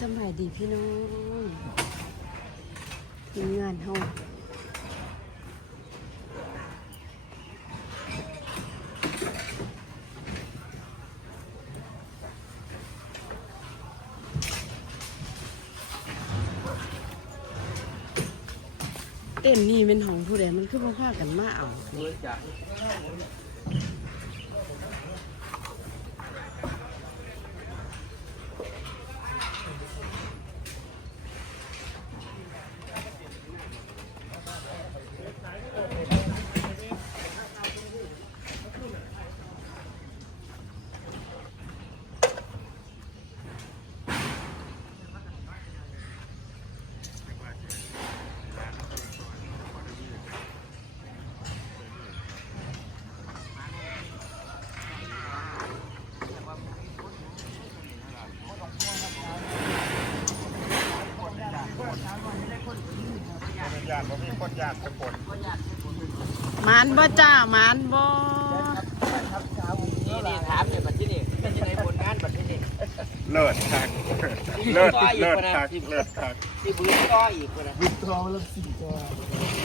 สำบายดีพี่น้องทีมงานเฮาเต้นนี่เป็นของผู้ใดมันคือพ่อพากันมาเอา ญาติบ่มีคนญาติสกุล ห มานบ่จ้าหมานบ่นี่นี่ถามเนี่ยบัดที่นี่เป็นยังไงผลงานบัดที่นี่เลิศทักเลิศเลิศทักเลิศทักที่บื้อก็อีกคนนะ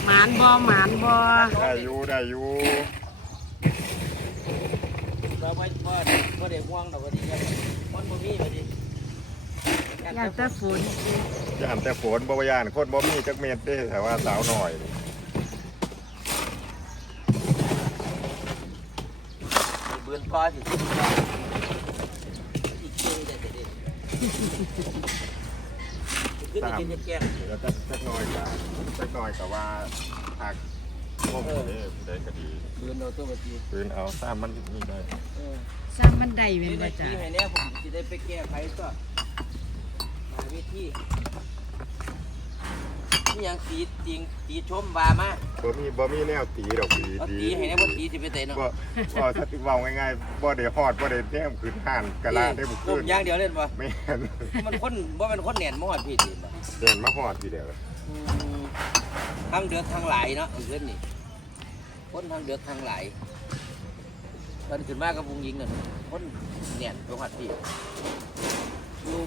หมานบ่หมานบ่ได้อยู่ได้อยู่เราไม่ว่าว่าเด็กว่างดอกบัดนี้มันบ่มีบัดนี้อยากจะฝนย่านแต่ฝนบ่ว่าย่านคนบ่มีจักเม็ดเด้แต่ว่าสาวหน่อย บื้อก็สิอีกเจได้แต่เด็กขึ้นมากินแกงแล้วจักจักหน่อยก็จักหน่อยก็ว่าทักพวกนี้ผู้ใดก็ดีบื้อเราตัวบัดนี้ปืนเอาตามมันนี่ได้เออซ้ำมันได้แม่นนี่บ่ได้จ้าที่ให้แน่ผมสิได้ไปแก้ไขก็มาวิธีนี่ยังตีติงตีชมบามาบ่มีบ่มีแนวตีดอกดีเอาดีตีให้แน่บ่ตีสิไปเตะเนาะบ่บ่สติเว้าง่ายๆบ่ได้ฮอดบ่ได้แนมขึ้นห่านกะลาได้บ่ต้ขึ้มนอย่างเดียวเล่นบ่แม่นมันคนว่ามันคนแหน่นมอดพี่ดินบ่เดินมาฮอดทีเดียวอืมทางเดือดทางหลายเนาะเรื่องนี้คนทางเดือดทางหลายตอนขึ้นมากับวงยิงนั่นคนแหน่นตรงหัดพี่ลู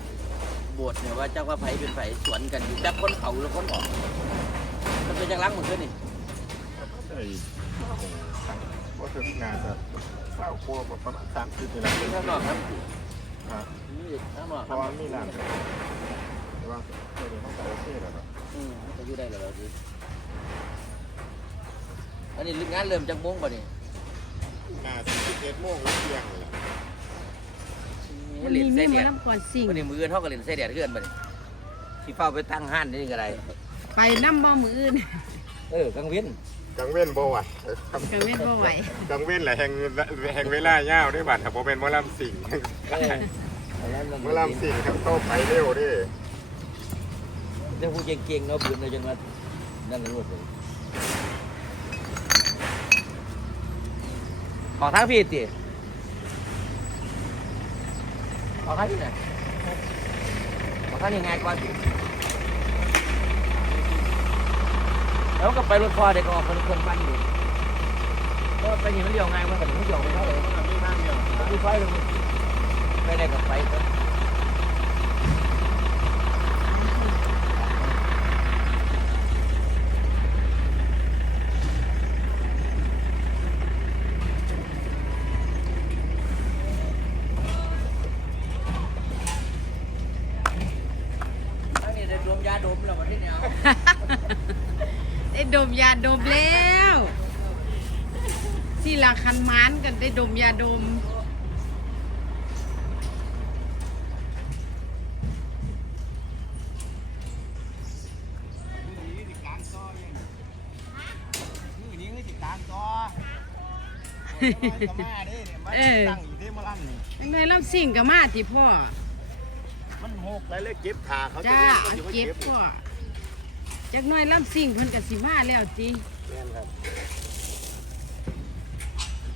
กบวชเนี่ยว่าเจ้าว่าไผเป็นไผสวนกันอยู่จับคนเขาหรือคนออกมันเป็นจังล้างเหมือนกันนี่ได้บ่ถึงงานจะเศร้าครัวบ่ประมาณ30นี่แหละเป็นข้างนอกครับครับนี่ข้างนอกเพครัราะบว่ามีร้านแต่ว่าเดี๋ยวเขาก็โอเคแล้วเนาะอืมมันก็อยู่ได้แล้วเราดิอันนี้งานเริ่มจากโมงป่ะนี่น่าสิ11โมงหรือเที่ยงนี่แหละ วันเล่นี้นมีไส้หแดมาดน้ำก่อนสิ่งวันนี้มือเอื้อนเท่ากับเล่นไส้แดดเอื้อนป่ะนี่ที่เฝ้าไปตั้งห้านนี่ก็ได้ไปน้ำบ่มืออื่นเออกลางเว้นกังเว้นบ่ไหวครับก็เว้นบ่ไหวกังเว้นแหละแห่งแห่งเวลายาวด้วยบัดครับบ่เป็นหมอลำสิงเออเอาแล้วเราหมอลำสิงครับโตไปเร็วเด้เรื่องผู้เก่งๆเนาะบืนเราจนว่านั่นเลยหมดเลยขอทางพี่ติ ขอทางที่ไหนขอทางยังไงก่อนแล้วก็ไปรถคอเด็กก็ออกคนคนปั้นอยู่ก็ไปอย่างนั้นเดียวไงว่าแต่ไม่เดียวไม่เท่าไหร่มีทางเดียวมีไฟเลยไปได้กับไฟก็อันนี้ได้รวมยาดมแล้ววันที่เนี่ย ได้ดมยาดมแล้วที่ละคันหมานกันได้ดมยาดมมือนี้คือติดตามต่อเออตั้งอยู่ที่มะลันนี่ยังไงเราสิ่งกับมาที่พ่อ มันหกแล้วเลยเก็บขาเขาจ้าเก็บ พ่อ จักหน้อยลำสิ่งเพิ่นกับสิมาแล้วจีแม่นครับ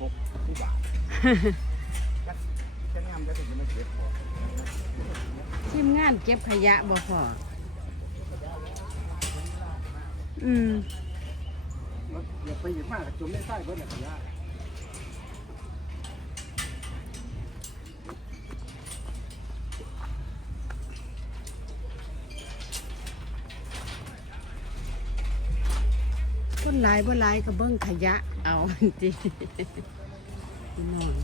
หกที่บาทจะงามจะถึงไม่เก็บพอทีมงานเก็บขยะบ่พ่ออืมอย่าไปหยิบมากจมในใต้เพิ่นน่ะขยะ หลายบ่หลายก็เบิ่งขยะ เอาจริงพี่น้อง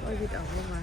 โอ้ยคิดออกแล้วว่า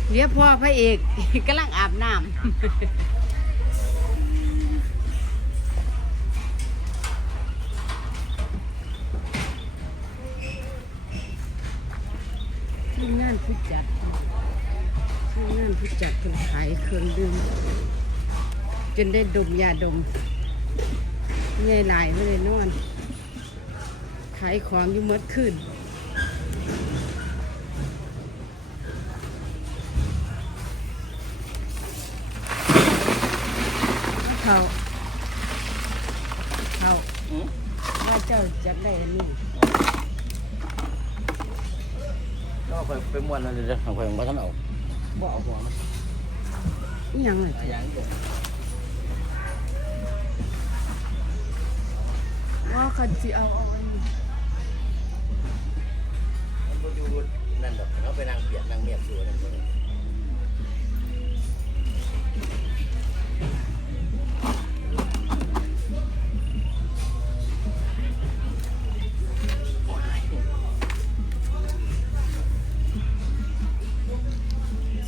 เหลียบพอพระเอกกำลังอาบน้ำทีมงานผู้จัดทีมงานผู้จัดเป็นขายเครื่องดื่มจนได้ดมยาดมเงยหลายไม่เลยนอน ขายของอยู่มดขึ้น เขาเขาว่าเจ้าจัดได้อันนี้ก็ไปไปม้วนนั่นเลยทางไปของบ้านท่านเอาบ่เอาหัวมันอิหยังเลยอย่างเดียวว่าเขาจะเอาเอาอัน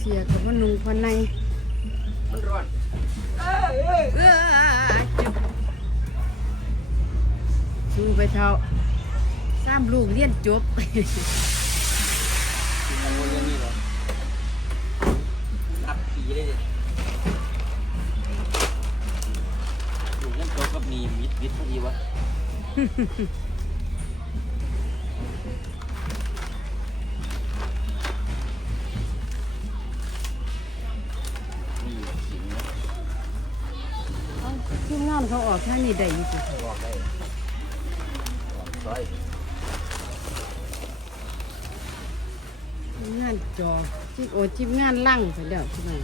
สียกับว่านุ่งพันในมันร้อนดูไปเท่าสามลูกเรียนจบมันวนอย่างนี้เหรอนับปีเลยอยู่ยันโตกับมีมิดมิดพอดีวะ ทีมงานเขาออกทางนี้ได้อยี่สิบอกได้บอกซอยงานจอทีมโอทีมงานลั่งไปแล้วพี่น้อง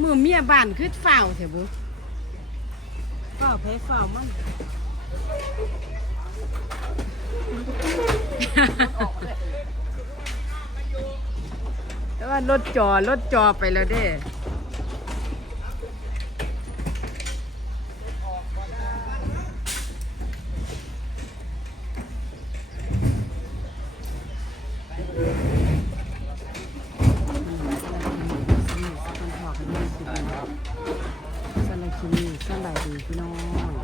มือเมียบ้านคือเฝ้าวเถอะบุเฝ้าวแพ้ฝ้ามัน แต่ว่ารถจอรถจอไปแล้วเด้